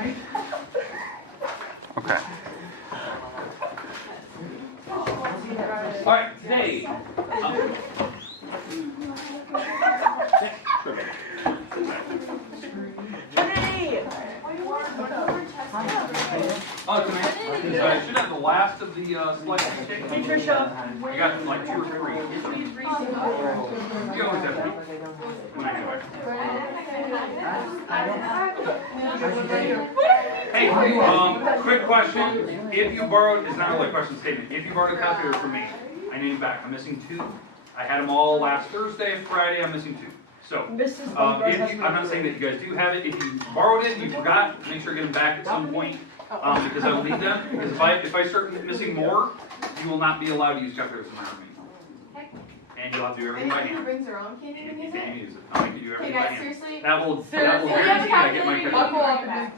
Okay. All right, today. Oh, tonight? I should have the last of the slices. Hey, Trisha. I got like 2 or 3. You always have 3. When I do it. Hey, quick question. If you borrowed, it's not really a question statement. If you borrowed a calculator from me, I need it back. I'm missing 2. I had them all last Thursday and Friday. I'm missing 2. So, if you, I'm not saying that you guys do have it. If you borrowed it and you forgot, make sure to get them back at some point. Because I will need them. Because if I start missing more, you will not be allowed to use calculators in my room. And you'll have to do everything by hand. Who brings their own candy to use it? I'll make you do everything by hand. Seriously? That will guarantee that I get my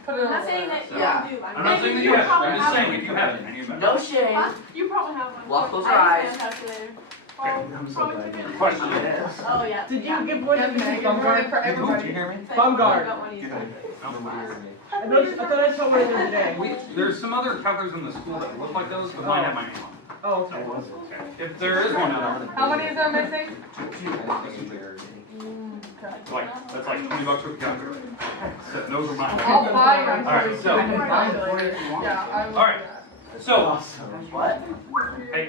credit. I'm not saying that you do. I'm not saying that you have it. I'm just saying if you have it, I need it back. No shame. You probably have one. Walk those eyes. Question. Oh, yeah. Did you give one of these Bumgarner for everybody? Did you hear me? Bumgarner. I I thought I saw one the other day. There's some other calculators in the school that look like those, but mine have my name on them. Oh, okay. If there is one out there. How many is there missing? That's like $20 worth of calculator. So those are mine. I'll buy them. Alright, so. Alright, so. What? Hey,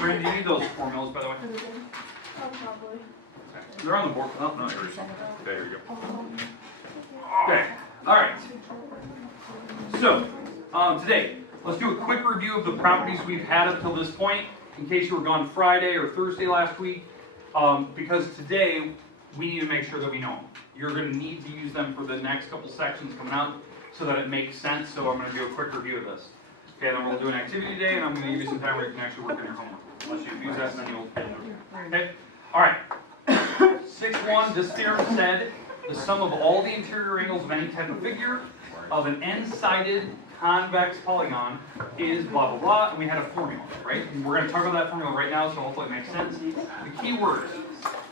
Brandon, do you need those formulas, by the way? Probably. They're on the board. Oh, no, there you go. Okay, alright. So, today, let's do a quick review of the properties we've had up till this point, in case you were gone Friday or Thursday last week, because today, we need to make sure that we know them. You're going to need to use them for the next couple sections coming up, so that it makes sense, so I'm going to do a quick review of this. Okay, then we'll do an activity today, and I'm going to give you some time where you can actually work on your homework. Unless you abuse that, and then you'll okay? Alright. 6.1, this theorem said, the sum of all the interior angles of any type of figure of an n-sided convex polygon is blah blah blah, and we had a formula, right? And we're going to talk about that formula right now, so hopefully it makes sense. The key words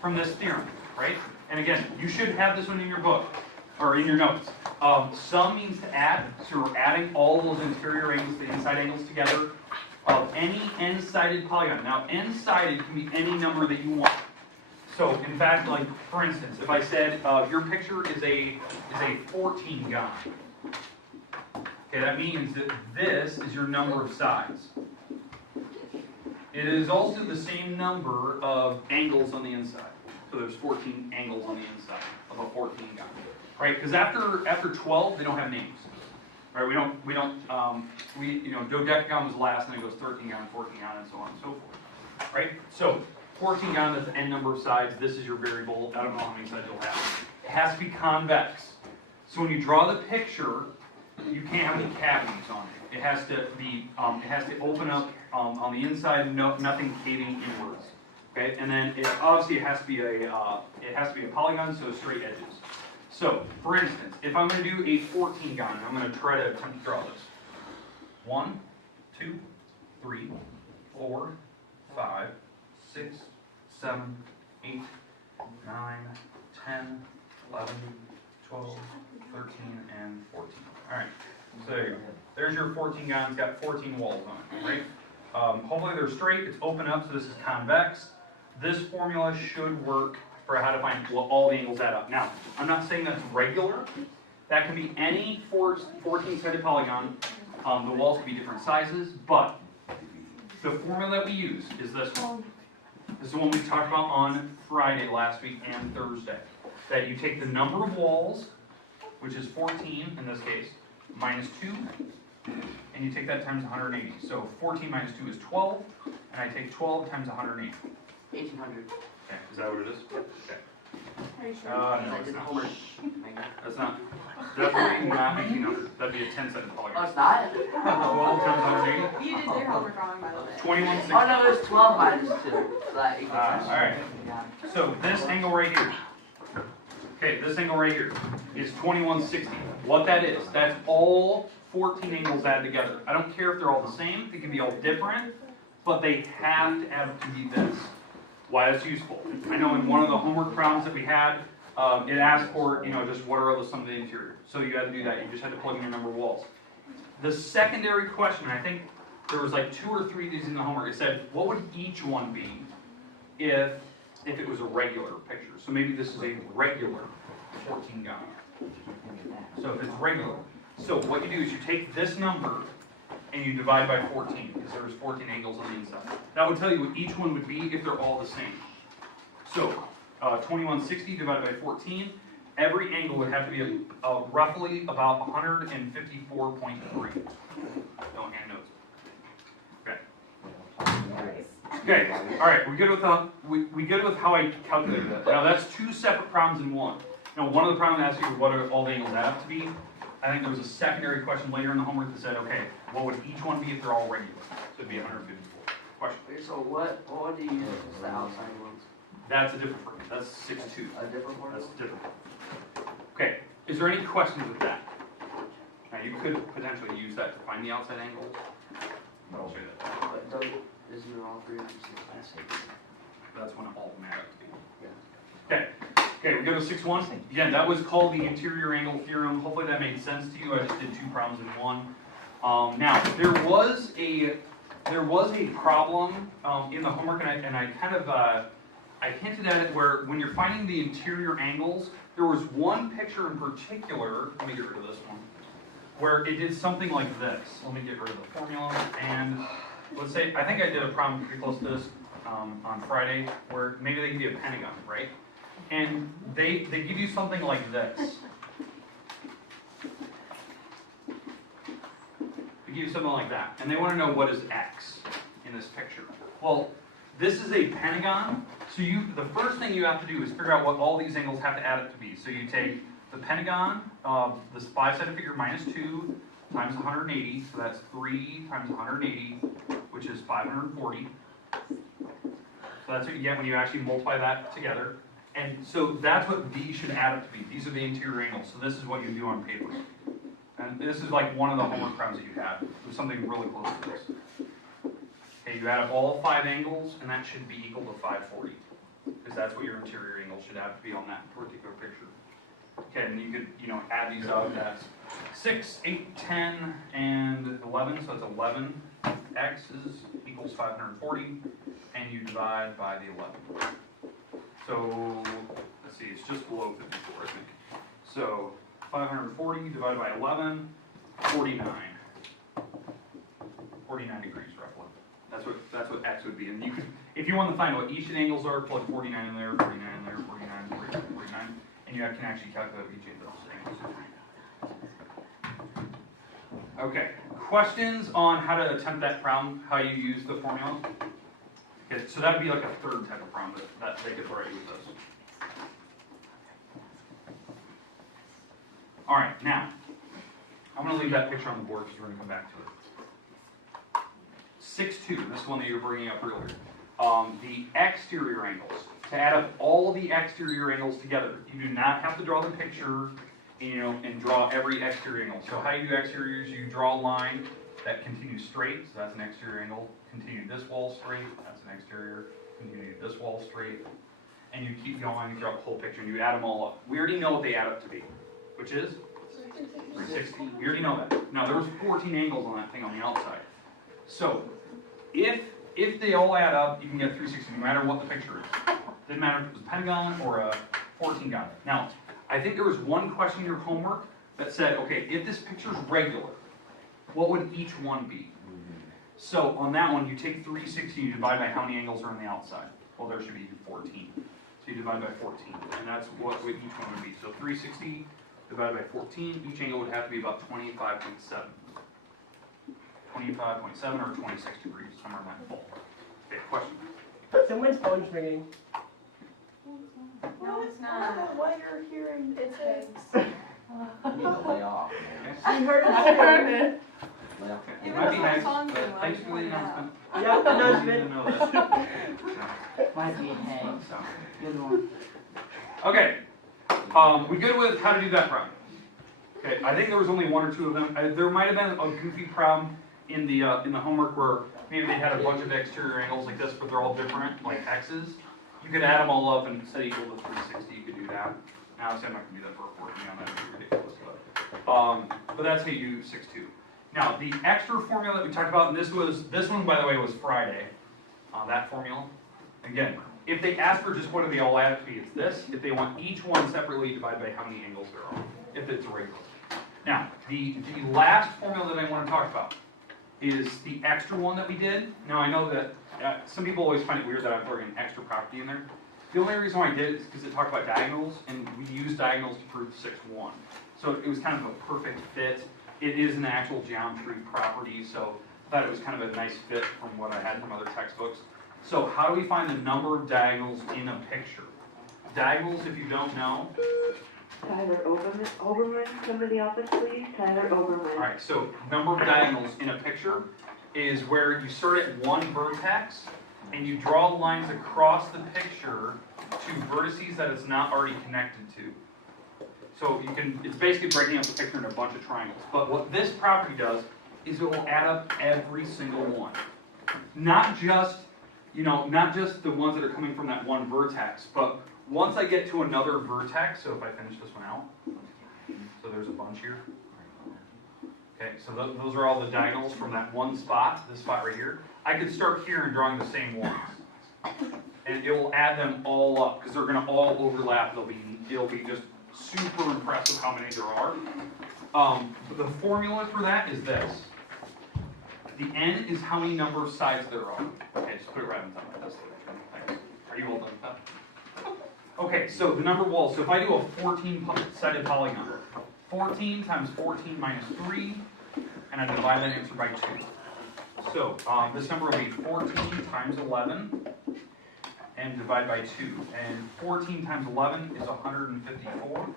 from this theorem, right? And again, you should have this one in your book, or in your notes. Sum means to add, so we're adding all those interior angles, the inside angles together, of any n-sided polygon. Now, n-sided can be any number that you want. So, in fact, like, for instance, if I said, your picture is a 14 gon. Okay, that means that this is your number of sides. It is also the same number of angles on the inside. So there's 14 angles on the inside of a 14 gon. Right, because after 12, they don't have names. Right, dodecagon was last, and then it goes 13 gon, 14 gon, and so on and so forth. Right, so 14 gon, that's n number of sides. This is your variable. I don't know how many sides you'll have. It has to be convex. So when you draw the picture, you can't have any cavities on it. It has to be, it has to open up on the inside, nothing caving inwards. Okay, and then it has to be a polygon, so straight edges. So, for instance, if I'm going to do a 14 gon, I'm going to try to attempt to draw this. 1, 2, 3, 4, 5, 6, 7, 8, 9, 10, 11, 12, 13, and 14. Alright, so there you go. There's your 14 gon, it's got 14 walls on it, right? Hopefully they're straight, it's open up, so this is convex. This formula should work for how to find all the angles add up. Now, I'm not saying that's regular. That can be any 14-sided polygon. The walls can be different sizes, but the formula that we use is this one. This is the one we talked about on Friday last week and Thursday. That you take the number of walls, which is 14 in this case, minus 2, and you take that times 180. So 14 minus 2 is 12, and I take 12 times 180. 1800. Okay, is that what it is? Okay. Are you sure? No, I it's did not. homework. That's not. Definitely not 1800. That'd be a 10-sided Oh, polygon. it's not? 12 times 180. You did their homework wrong, by the way. 2160. Oh, no, there's 12 minus 2. So that equals Alright. So this angle right here. Okay, this angle right here is 2160. What that is, that's all 14 angles added together. I don't care if they're all the same. They can be all different, but they have to add up to be this. Why that's useful. I know in one of the homework problems that we had, it asked for, just what are some of the interior. So you had to do that. You just had to plug in your number of walls. The secondary question, I think there was like 2 or 3 of these in the homework. It said, what would each one be if it was a regular picture? So maybe this is a regular 14 gun. So if it's regular. So what you do is you take this number and you divide by 14, because there's 14 angles on the inside. That would tell you what each one would be if they're all the same. So 2160 divided by 14, every angle would have to be roughly about 154.3. Don't hand notes. Okay. Okay. All right. We good with how I calculated that. Now that's 2 separate problems in one. Now one of the problems asks you what are all the angles add up to be. I think there was a secondary question later in the homework that said, okay, what would each one be if they're all regular? So it'd be 154. Question. Okay, so what do you use as the outside ones? That's a different formula. That's 6-2. A different one? That's different. Okay. Is there any questions with that? Now you could potentially use that to find the outside angles. I'll show you that. But isn't it all 360? That's when it all add up to be. Yeah. Okay. Okay, we go to 6-1. Again, that was called the interior angle theorem. Hopefully that made sense to you. I just did 2 problems in one. Now there was a problem in the homework, and I kind of I hinted at it where when you're finding the interior angles, there was one picture in particular. Let me get rid of this one, where it did something like this. Let me get rid of the formula, and let's say I think I did a problem pretty close to this on Friday, where maybe they give you a pentagon, right? And they give you something like this. They give you something like that. And they want to know what is X in this picture. Well, this is a pentagon. So the first thing you have to do is figure out what all these angles have to add up to be. So you take the pentagon, this 5-sided figure minus 2 times 180. So that's 3 times 180, which is 540. So that's what you get when you actually multiply that together. And so that's what these should add up to be. These are the interior angles. So this is what you do on paper. And this is like one of the homework problems that you had. It was something really close to this. Okay, you add up all 5 angles, and that should be equal to 540. Because that's what your interior angle should have to be on that particular picture. Okay, and you could, add these up. That's 6, 8, 10, and 11. So it's 11 x's equals 540. And you divide by the 11. So, let's see, it's just below 54, I think. So, 540 divided by 11, 49. 49 degrees, roughly. That's what X would be. And you could, if you want to find what each angles are, plug 49 in there, 49 in there, 49, 49, and you can actually calculate each of those angles. Okay, questions on how to attempt that problem, how you use the formula? Okay, so that would be like a third type of problem that they could already with those. All right, now, I'm going to leave that picture on the board because we're going to come back to it. 6-2, this one that you were bringing up earlier. The exterior angles. To add up all the exterior angles together, you do not have to draw the picture, and draw every exterior angle. So how you do exteriors, you draw a line that continues straight, so that's an exterior angle. Continue this wall straight, that's an exterior. Continue this wall straight. And you keep going, you draw the whole picture, and you add them all up. We already know what they add up to be, which is 360. We already know that. Now, there was 14 angles on that thing on the outside. So, if they all add up, you can get 360 no matter what the picture is. Didn't matter if it was a pentagon or a 14 gon. Now, I think there was one question in your homework that said, okay, if this picture is regular, what would each one be? So on that one, you take 360 and you divide by how many angles are on the outside. Well, there should be 14. So you divide by 14, and that's what each one would be. So 360 divided by 14, each angle would have to be about 25.7. 25.7 or 26 degrees, somewhere in that ballpark. Okay, question? Someone's phone's ringing. No, it's not. What you're hearing, It's his. You need to lay off. Okay. I heard it. Lay off. It might be nice, but thanks for the announcement. Yeah, announcement. Didn't know that. Might be hang. So. Good one. Okay, we good with how to do that problem? Okay, I think there was only 1 or 2 of them. There might have been a goofy problem in the homework where maybe they had a bunch of exterior angles like this, but they're all different, like X's. You could add them all up and set equal to 360. You could do that. Now, obviously, I'm not going to do that for working on that, it'd be ridiculous, but that's how you do 6-2. Now, the extra formula that we talked about, and this one, by the way, was Friday, that formula. Again, if they ask for just what do they all add up to be, it's this. If they want each one separately, divide by how many angles there are, if it's a regular. Now, the last formula that I want to talk about is the extra one that we did. Now, I know that some people always find it weird that I'm throwing an extra property in there. The only reason why I did it is because it talked about diagonals, and we used diagonals to prove 6-1. So it was kind of a perfect fit. It is an actual geometry property, so I thought it was kind of a nice fit from what I had from other textbooks. So how do we find the number of diagonals in a picture? Diagonals, if you don't know. Tyler Oberman, come to the office, please. Tyler Oberman. All right, so number of diagonals in a picture is where you start at one vertex and you draw lines across the picture to vertices that it's not already connected to. So it's basically breaking up the picture in a bunch of triangles. But what this property does is it will add up every single one. Not just the ones that are coming from that one vertex, but once I get to another vertex, so if I finish this one out, so there's a bunch here. Okay, so those are all the diagonals from that one spot, this spot right here. I could start here and drawing the same ones. And it will add them all up, because they're going to all overlap. It'll be just super impressive how many there are. The formula for that is this. The n is how many number of sides there are. Okay, just put it right on top of this. Thanks. Are you all done with that? Okay, so the number of walls. So if I do a 14-sided polygon, 14 times 14 minus 3, and I divide that answer by 2. So this number will be 14 times 11, and divide by 2. And 14 times 11 is 154.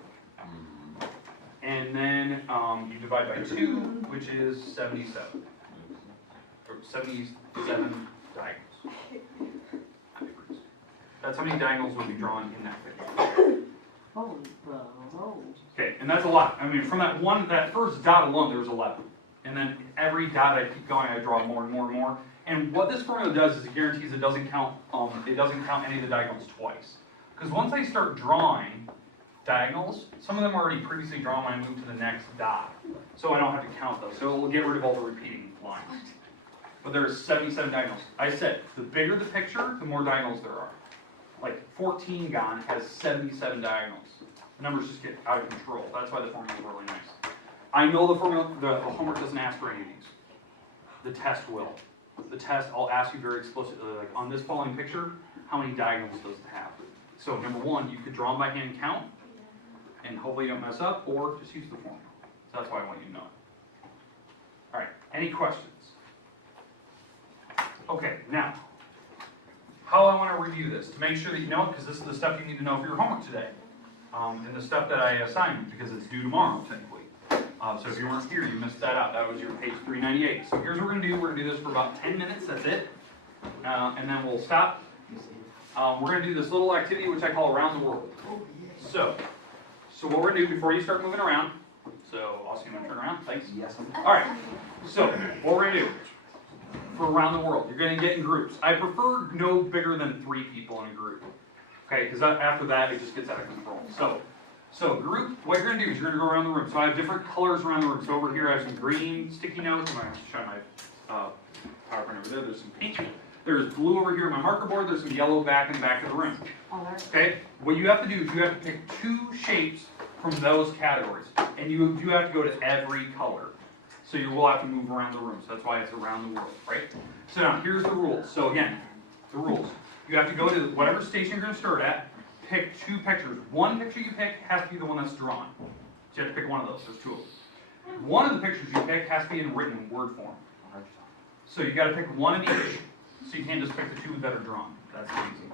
And then you divide by 2, which is 77. Or 77 diagonals. That's how many diagonals will be drawn in that picture. Holy bro. Okay, and that's a lot. I mean, from that first dot alone, there was 11. And then every dot I keep going, I draw more and more and more. And what this formula does is it guarantees it doesn't count any of the diagonals twice. Because once I start drawing diagonals, some of them are already previously drawn when I move to the next dot. So I don't have to count those. So it will get rid of all the repeating lines. But there's 77 diagonals. I said, the bigger the picture, the more diagonals there are. Like 14 gon has 77 diagonals. The numbers just get out of control. That's why the formula is really nice. I know the homework doesn't ask for any of these. The test will. The test, I'll ask you very explicitly, like on this following picture, how many diagonals does it have? So number one, you could draw them by hand and count, and hopefully you don't mess up, or just use the formula. So that's why I want you to know it. All right, any questions? Okay, now, how I want to review this, to make sure that you know it, because this is the stuff you need to know for your homework today. And the stuff that I assigned, because it's due tomorrow, technically. So if you weren't here, you missed that out. That was your page 398. So here's what we're going to do. We're going to do this for about 10 minutes, that's it. And then we'll stop. We're going to do this little activity, which I call Around the World. So what we're going to do before you start moving around, so Austin, you want to turn around? Thanks. Yes. All right, so what we're going to do for Around the World, you're going to get in groups. I prefer no bigger than 3 people in a group. Okay, because after that, it just gets out of control. So group, what you're going to do is you're going to go around the room. So I have different colors around the room. So over here I have some green sticky notes. I'm going to show my PowerPoint over there. There's some pink. There's blue over here on my marker board. There's some yellow back in the back of the room. Okay, what you have to do is you have to pick 2 shapes from those categories. And you have to go to every color. So you will have to move around the room. So that's why it's Around the World, right? So now here's the rules. So again, the rules. You have to go to whatever station you're going to start at, pick 2 pictures. One picture you pick has to be the one that's drawn. So you have to pick one of those. There's 2 of them. One of the pictures you pick has to be in written word form. So you got to pick one of each. So you can't just pick the 2 that are drawn. That's easy.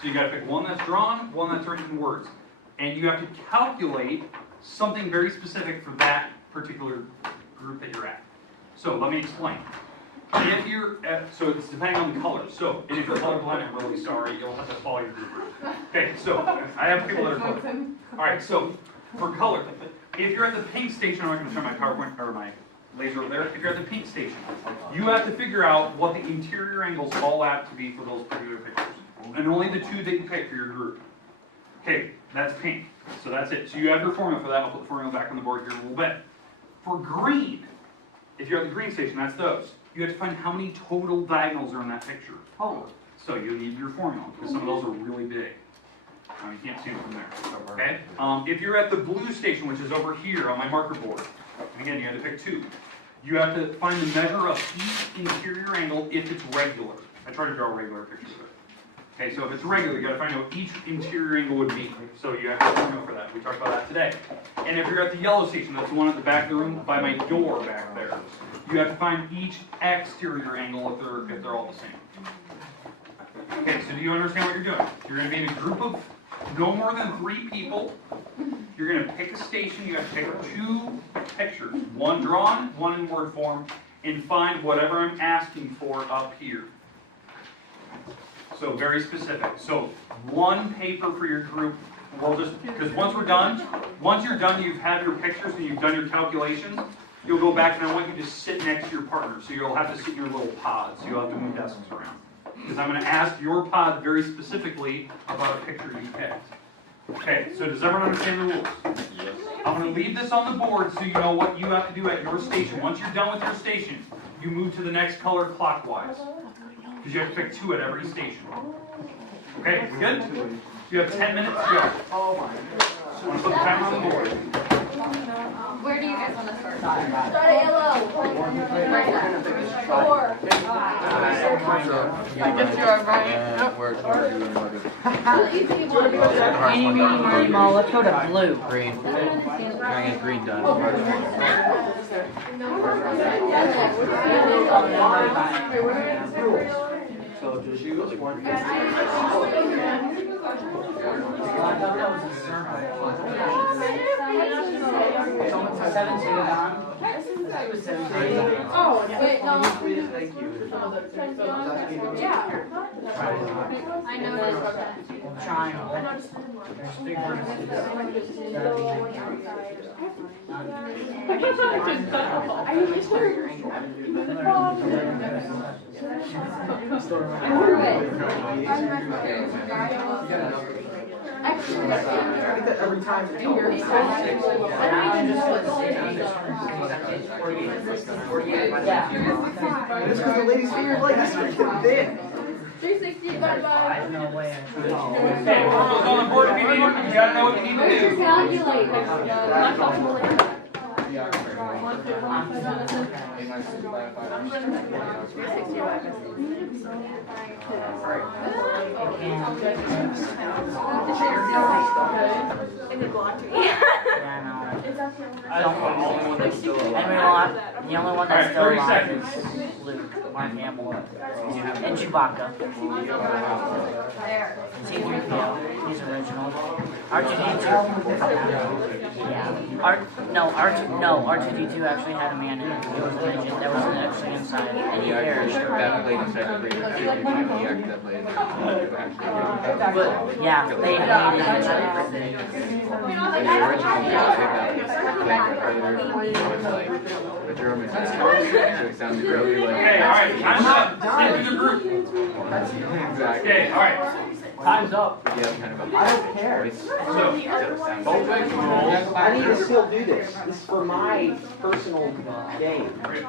So you got to pick one that's drawn, one that's written in words. And you have to calculate something very specific for that particular group that you're at. So let me explain. If you're so it's depending on the color. So, and if you're colorblind, I'm really sorry. You'll have to follow your group. Okay, so I have people that are colorblind. All right, so for color, if you're at the pink station, I'm not going to show my PowerPoint or my laser over there. If you're at the pink station, you have to figure out what the interior angles all have to be for those particular pictures, and only the 2 that you pick for your group. Okay, that's pink. So that's it. So you have your formula for that. I'll put the formula back on the board here in a little bit. For green, if you're at the green station, that's those. You have to find how many total diagonals are in that picture. Oh. So you need your formula, because some of those are really big. You can't see them from there. Okay? If you're at the blue station, which is over here on my marker board, and again, you have to pick 2. You have to find the measure of each interior angle if it's regular. I try to draw a regular picture of it. Okay, so if it's regular, you got to find out what each interior angle would be. So you have to formula for that. We talked about that today. And if you're at the yellow station, that's the one at the back of the room by my door back there, you have to find each exterior angle if they're all the same. Okay, so do you understand what you're doing? You're going to be in a group of no more than 3 people. You're going to pick a station. You have to pick 2 pictures, one drawn, one in word form, and find whatever I'm asking for up here. So very specific. So 1 paper for your group. We'll just, because once you're done, you've had your pictures and you've done your calculations, you'll go back and I want you to sit next to your partner. So you'll have to sit in your little pods. So you'll have to move desks around. Because I'm going to ask your pod very specifically about a picture you picked. Okay, so does everyone understand the rules? Yes. I'm going to leave this on the board so you know what you have to do at your station. Once you're done with your station, you move to the next color clockwise. Because you have to pick 2 at every station. Okay, good? You have 10 minutes to go. Oh my God. I want to put the timers on the board. Where do you guys want to start? Start at yellow. 4. I just drew a right. Any, meeny, miny, mo, let's go to blue. Green. Trying to get green done. So just use one. Oh, wait, no. Thank you. Yeah. I noticed. Triangle. I noticed. Are you listening? Every time. It's because the lady's finger like this freaking thin. 360, bye-bye. No way. Okay, formulas on the board if you need. You gotta know what you need to do. Calculate. The only one that's still alive is Luke, Mark Hamill, and Chewbacca. C-3PO, he's original. R2-D2. Yeah. R2-D2 actually had a man in it. It was an engine that was actually inside, and he perished. That played inside the green. He actually that played But yeah, they made it inside. The German so it sounded really like. Okay, alright, time's up. Stay with the group. Exactly. Okay, alright. Time's up. Yeah, kind of a I don't care. So, I need to still do this. This is for my personal game. alright,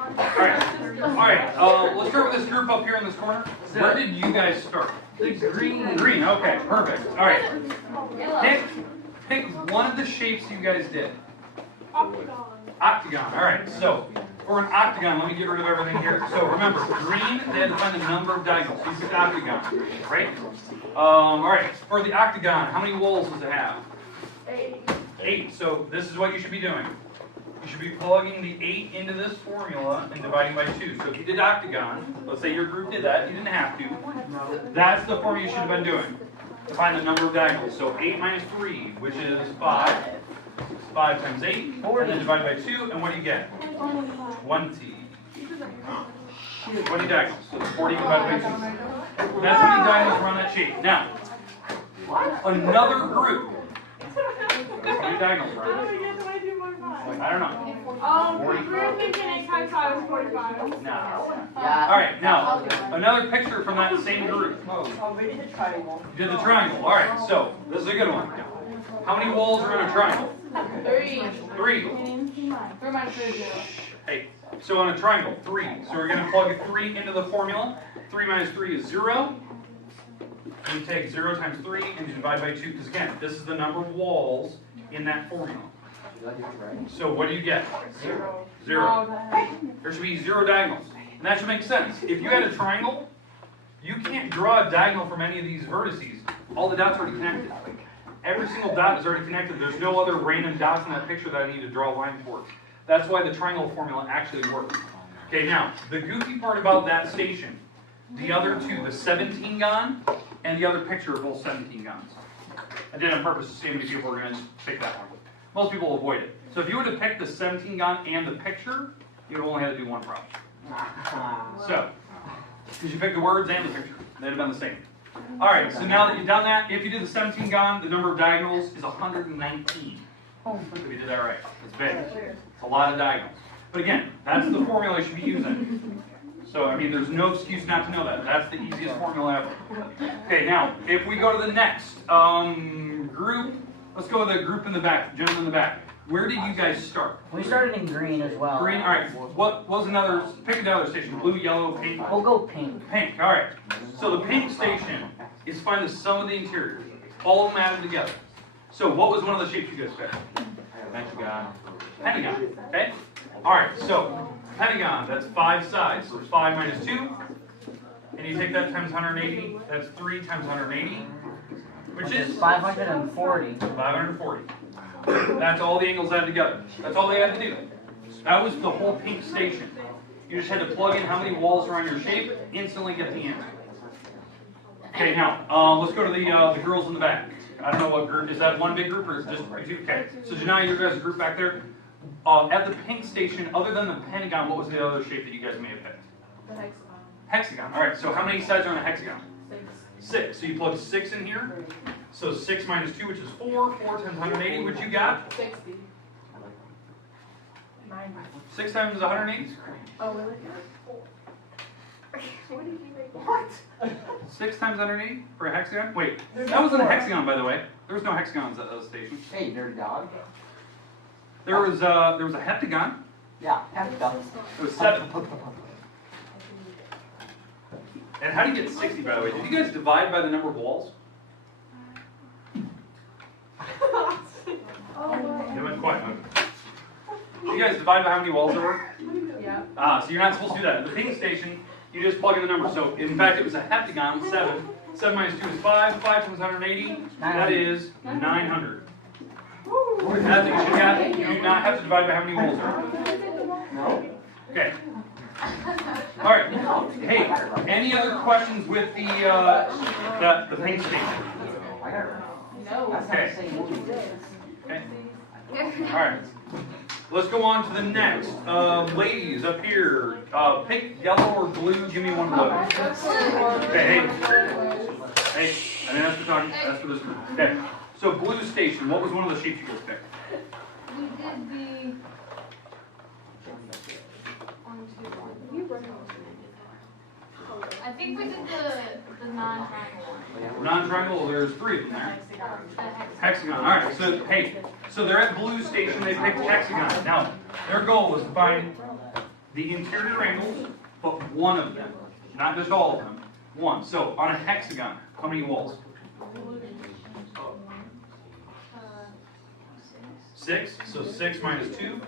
let's start with this group up here in this corner. Where did you guys start? Green. Green, okay, perfect. Alright, pick one of the shapes you guys did. Octagon, alright, so for an octagon, let me get rid of everything here. So remember, green, they had to find the number of diagonals. You picked octagon, right? Alright, for the octagon, how many walls does it have? 8. So this is what you should be doing. You should be plugging the 8 into this formula and dividing by 2. So if you did octagon, let's say your group did that, you didn't have to. That's the formula you should have been doing to find the number of diagonals. So 8 minus 3, which is 5. 5 times 8, and then divide by 2, and what do you get? 20. 20 diagonals. So 40 divided by 2. That's how many diagonals are on that shape. Now, another group. How many diagonals are on it? I don't know. 40. We're thinking times 5 is 45. No. Yeah. Alright, now, another picture from that same group. Oh, we did the triangle. You did the triangle. Alright, so, this is a good one. How many walls are in a triangle? 3. 3. 3 minus 3 is 0. Hey, so on a triangle, 3. So we're going to plug a 3 into the formula. 3 minus 3 is 0. You take 0 times 3 and you divide by 2, because again, this is the number of walls in that formula. So what do you get? 0. There should be 0 diagonals. And that should make sense. If you had a triangle, you can't draw a diagonal from any of these vertices. All the dots are already connected. Every single dot is already connected. There's no other random dots in that picture that I need to draw a line towards. That's why the triangle formula actually works. Okay, now, the goofy part about that station, the other two, the 17 gon and the other picture are both 17 gons. I did it on purpose to see how many people are going to pick that one. Most people will avoid it. So if you were to pick the 17 gon and the picture, you would only have to do one problem. So, because you picked the words and the picture, they'd have been the same. Alright, so now that you've done that, if you did the 17 gon, the number of diagonals is 119. If you did that right. It's big. It's a lot of diagonals. But again, that's the formula you should be using. So, I mean, there's no excuse not to know that. That's the easiest formula ever. Okay, now, if we go to the next group, let's go with the group in the back, gentleman in the back. Where did you guys start? We started in green as well. Green, alright. What was another, pick another station. Blue, yellow, pink? We'll go pink. Pink, alright. So the pink station is find the sum of the interior. All of them added together. So what was one of the shapes you guys picked? Pentagon. Pentagon, okay? Alright, so pentagon, that's 5 sides. So 5 minus 2. And you take that times 180. That's 3 times 180. Which is 540. 540. That's all the angles added together. That's all they had to do. That was the whole pink station. You just had to plug in how many walls are on your shape, instantly get the answer. Okay, now, let's go to the girls in the back. I don't know what group, is that one big group or is it just two? Okay, so Janai, your guys' group back there. At the pink station, other than the pentagon, what was the other shape that you guys may have picked? The hexagon. Hexagon, alright, so how many sides are on a hexagon? 6. 6, so you plug 6 in here. So 6 minus 2, which is 4. 4 times 180, which you got? 60. 9. 6 times 180? Oh, really? What did you make? What? 6 times 180 for a hexagon? Wait, that wasn't a hexagon, by the way. There was no hexagons at those stations. Hey, nerdy dog. There was a heptagon. Yeah, heptagon. It was 7. And how do you get 60, by the way? Did you guys divide by the number of walls? They went quiet. Did you guys divide by how many walls there were? Yeah. So you're not supposed to do that. At the pink station, you just plug in the number. So in fact, it was a heptagon, 7. 7 minus 2 is 5. 5 times 180, that is 900. That's what you should have. You do not have to divide by how many walls there are. No. Okay. All right. Hey, any other questions with the pink station? I got it. No. That's not the same movie. Okay. All right. Let's go on to the next. Ladies up here, pick yellow or blue. Give me one blue. Okay. Hey. I didn't ask for talking. Ask for this group. Okay. So blue station. What was one of the shapes you guys picked? We did the. I think we did the non-triangle. Non-triangle. There's 3 of them there. The Hexagon. All right. So hey, so they're at blue station. They picked hexagon. Now their goal was to find the interior angles, but one of them, not just all of them. One. So on a hexagon, how many walls? 6. So 6 minus 2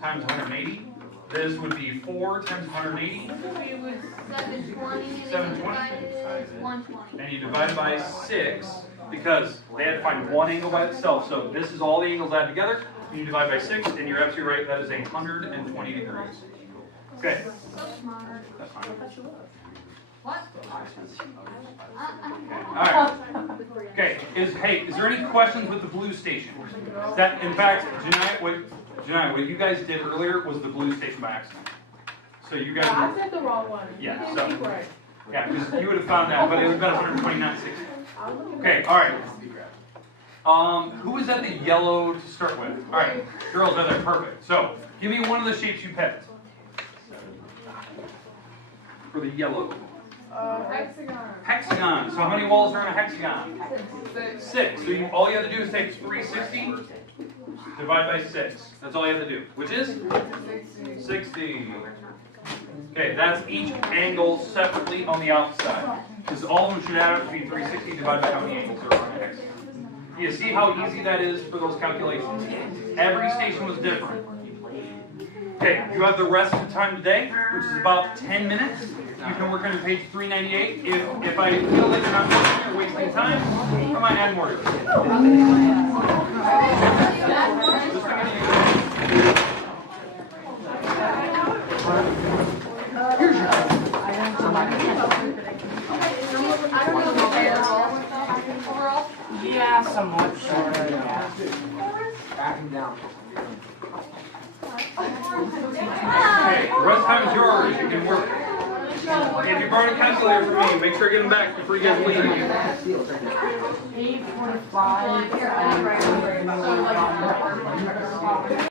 times 180. This would be 4 times 180. It was 720 and 720. it was 120. And you divide by 6 because they had to find one angle by itself. So this is all the angles added together. And you divide by 6, and you're absolutely right. That is 120 degrees. Okay. So smart. That's fine. What? All right. Okay. Is there any questions with the blue station? That in fact, Janai, what you guys did earlier was the blue station by accident. So you guys. I said the wrong one. Yeah, You so- didn't speak right. Yeah, because you would have found that, but it would have been 120, not 60. Okay. All right. Who was at the yellow to start with? All right, girls are there. Perfect. So give me one of the shapes you picked. for the yellow? Hexagon. Hexagon. So how many walls are in a hexagon? 6. So all you have to do is take 360, divide by 6. That's all you have to do. Which is? 60. Okay, that's each angle separately on the outside. Because all of them should add up to be 360 divided by how many angles there are in a hexagon. You see how easy that is for those calculations? Every station was different. Okay, you have the rest of the time today, which is about 10 minutes. You can work on page 398. If I feel that you're not working or wasting time, I might add more to it. Yeah, somewhat shorter. Yeah. Backing down. Okay, the rest of the time is yours. You can work. If you borrow a calculator from me, make sure you get them back before you guys leave. 8:45.